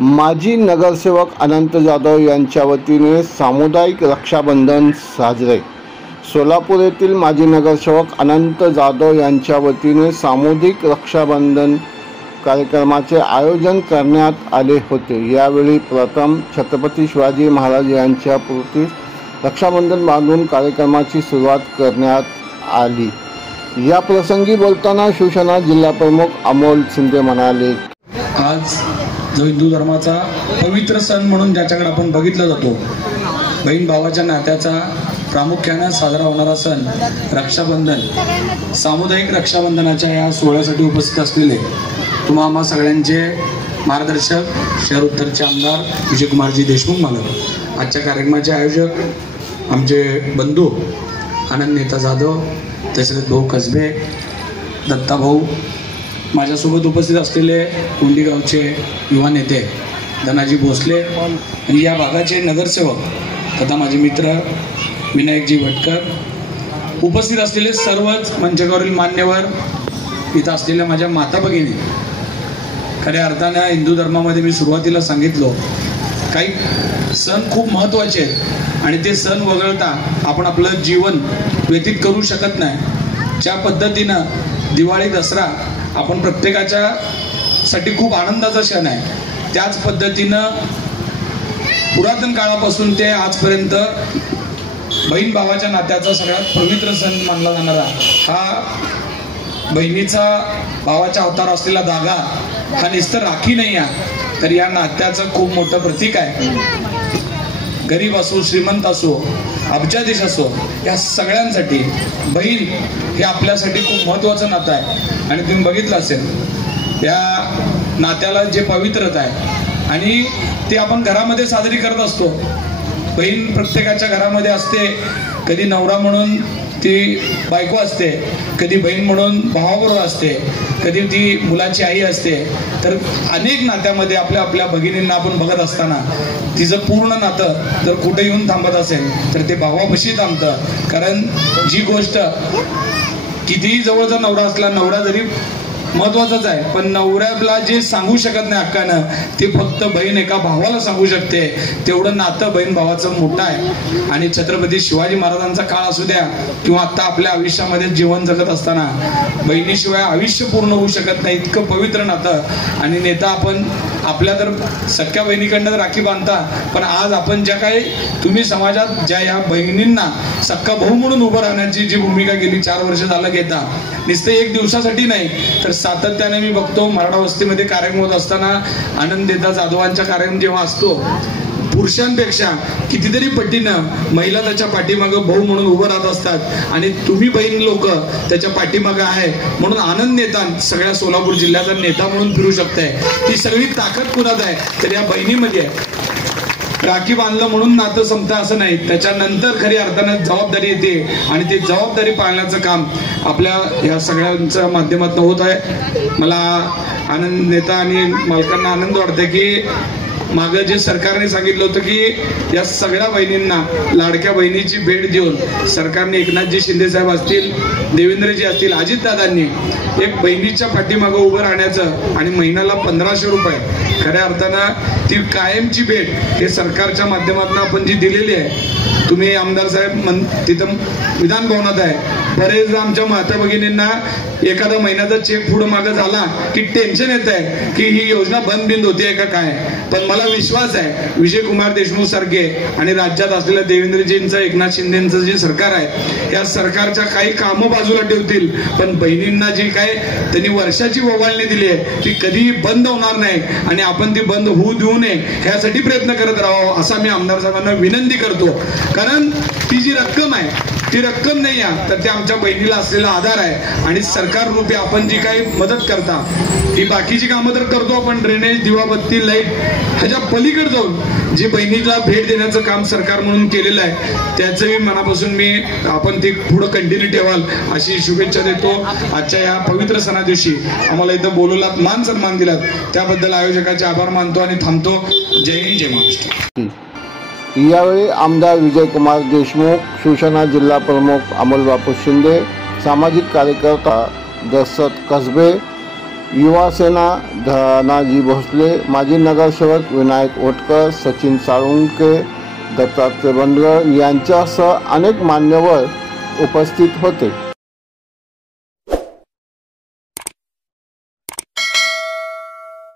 माजी नगरसेवक अनंत जाधव यांच्या वतीने सामुदायिक रक्षाबंधन साजरे। सोलापूर येथील माजी नगरसेवक अनंत जाधव यांच्या वतीने सामुदायिक रक्षाबंधन कार्यक्रमाचे आयोजन करण्यात आले होते। यावेळी प्रथम छत्रपती शिवाजी महाराज यांच्या मूर्तीस रक्षाबंधन बांधून कार्यक्रमाची सुरुवात करण्यात आली। या प्रसंगी बोलताना शिवसेना जिल्हा प्रमुख अमोल शिंदे म्हणाले, आज जो हिंदू धर्माचा पवित्र सण म्हणून ज्याच्याकडे आपण बघितलं जातो, बहीण भावाच्या नात्याचा प्रामुख्याने साजरा होणारा सण रक्षाबंधन, सामुदायिक रक्षाबंधनाच्या या सोहळ्यासाठी उपस्थित असलेले तुम्हा आम्हा सगळ्यांचे मार्गदर्शक शहर उत्तरचे आमदार विजयकुमारजी देशमुख मालक, आजच्या कार्यक्रमाचे आयोजक आमचे बंधू आनंद नेता जाधव, दशरथ भाऊ कसबे, दत्ता भाऊ, माझ्यासोबत उपस्थित असलेले कोंडी गावचे युवा नेते धनाजी भोसले आणि या भागाचे नगरसेवक तथा माझे मित्र विनायकजी भटकर, उपस्थित असलेले सर्वच मंचावरील मान्यवर, इथं असलेल्या माझ्या माता भगिनी। खऱ्या अर्थानं हिंदू धर्मामध्ये मी सुरुवातीला सांगितलो, काही सण खूप महत्त्वाचे आहेत आणि ते सण वगळता आपण आपलं जीवन व्यतीत करू शकत नाही। ज्या पद्धतीनं दिवाळी दसरा आपण प्रत्येकाच्या साठी खूप आनंदाचा क्षण आहे, त्याच पद्धतीनं पुरातन काळापासून ते आजपर्यंत बहीण भावाच्या नात्याचा सगळ्यात पवित्र सण मानला जाणारा हा बहिणीचा भावाच्या अवतार असलेला धागा हा नुसतं राखी नाही आहे, तर या नात्याचं खूप मोठं प्रतीक आहे। गरीब असो, श्रीमंत असो, अब्जाधीश असो, या सगळ्यांसाठी बहीण हे आपल्यासाठी खूप महत्त्वाचं नातं आहे। आणि तुम्ही बघितलं असेल या नात्याला जे पवित्रता आहे आणि ते आपण घरामध्ये साजरी करत असतो। बहीण प्रत्येकाच्या घरामध्ये असते, कधी नवरा म्हणून ती बायको असते, कधी बहीण म्हणून भावाबरोबर असते, कधी ती मुलाची आई असते। तर अनेक नात्यामध्ये आपल्या आपल्या भगिनींना आपण बघत असताना तिचं पूर्ण नातं जर कुठे येऊन थांबत असेल तर ते भावापाशी थांबतं। कारण जी गोष्ट कितीही जवळचा नवरा असला, नवरा जरी महत्वाचाच आहे, पण नवऱ्याला जे सांगू शकत नाही हक्कानं ते फक्त बहीण एका भावाला सांगू शकते। तेवढं नातं बहीण भावाचं मोठं आहे। आणि छत्रपती शिवाजी महाराजांचा काळ असू द्या किंवा आता आपल्या आयुष्यामध्ये जीवन जगत असताना बहिणीशिवाय आयुष्य पूर्ण होऊ शकत नाही, इतकं पवित्र नातं। आणि नेता आपण आपल्या तर सख्या बहिणीकडनं राखी बांधता, पण आज आपण ज्या काही तुम्ही समाजात ज्या या बहिणींना सख्खा भाऊ म्हणून उभं राहण्याची जी भूमिका गेली 4 वर्ष झालं घेता, नुसतं एक दिवसासाठी नाही तर सातत्याने मी बघतो मराठा वस्तीमध्ये कार्यक्रम होत असताना आनंद नेता जाधवांचा कार्यक्रम जेव्हा असतो, पुरुषांपेक्षा कितीतरी पटीनं महिला त्याच्या पाठीमागं भाऊ म्हणून उभं राहत असतात आणि तुम्ही बहीण लोक त्याच्या पाठीमागं आहे म्हणून आनंद नेता सगळ्या सोलापूर जिल्ह्याचा नेता म्हणून फिरू शकताय। ती सगळी ताकद कुणात आहे तर या बहिणीमध्ये आहे। राखी बांधलं म्हणून नातं संपतं असं नाही, त्याच्यानंतर खरी अर्थानं जबाबदारी येते आणि ते जबाबदारी पाळण्याचं काम आपल्या या सगळ्यांच्या माध्यमातून होत आहे। मला आनंद नेता आणि मालकांना आनंद वाटते की मागं जे सरकारने सांगितलं होतं की या सगळ्या बहिणींना लाडक्या बहिणीची भेट देऊन सरकारने एकनाथजी शिंदे साहेब असतील, देवेंद्रजी असतील, अजितदादांनी एक बहिणीच्या पाठीमागं उभं राहण्याचं आणि महिन्याला 1500 रुपये खऱ्या अर्थानं ती कायमची भेट हे सरकारच्या माध्यमातून आपण जी दिलेली आहे। तुम्ही आमदार साहेब तिथं विधान भवनात आहे, बरेचदा आमच्या माता भगिनींना एखादा महिन्याचा चेक पुढं मागं झाला की टेन्शन येत आहे की ही योजना बंद बिंद होती का काय। पण मला विश्वास आहे विजयकुमार देशमुख सारखे आणि राज्यात असलेल्या देवेंद्रजींचं, एकनाथ शिंदेचं जे सरकार आहे या सरकारच्या काही कामं बाजूला ठेवतील, पण बहिणींना जी काय त्यांनी वर्षाची ओवाळणी दिली आहे ती कधी बंद होणार नाही आणि आपण ती बंद होऊ देऊ नये ह्यासाठी प्रयत्न करत राहावं असा मी आमदार साहेबांना विनंती करतो। कारण ती जी रक्कम आहे ती रक्कम नाही आहे तर ते आमच्या बहिणीला असलेला आधार आहे आणि सरकार रूपी आपण जी काही मदत करता ही बाकीची कामं तर करतो आपण, ड्रेनेज, दिवाबत्ती, लाईट, ह्याच्या पलीकडे जाऊन जी बहिणीला भेट देण्याचं काम सरकार म्हणून केलेलं आहे त्याचंही मनापासून मी आपण ते पुढं कंटिन्यू ठेवाल अशी शुभेच्छा देतो। आजच्या या पवित्र सणा दिवशी आम्हाला इथं बोलवलात, मान सन्मान दिलात त्याबद्दल आयोजकाचे आभार मानतो आणि थांबतो। जय हिंद, जय महाराष्ट्र। यावेळी आमदार विजयकुमार देशमुख, शिवसेना जिल्हा प्रमुख अमोल बापू शिंदे, सामाजिक कार्यकर्ता दशरथ कसबे, युवासेना धनाजी भोसले, माजी नगरसेवक विनायक ओटकर, सचिन साळुंके, दत्तात्रय बंडगर यांच्यासह अनेक मान्यवर उपस्थित होते.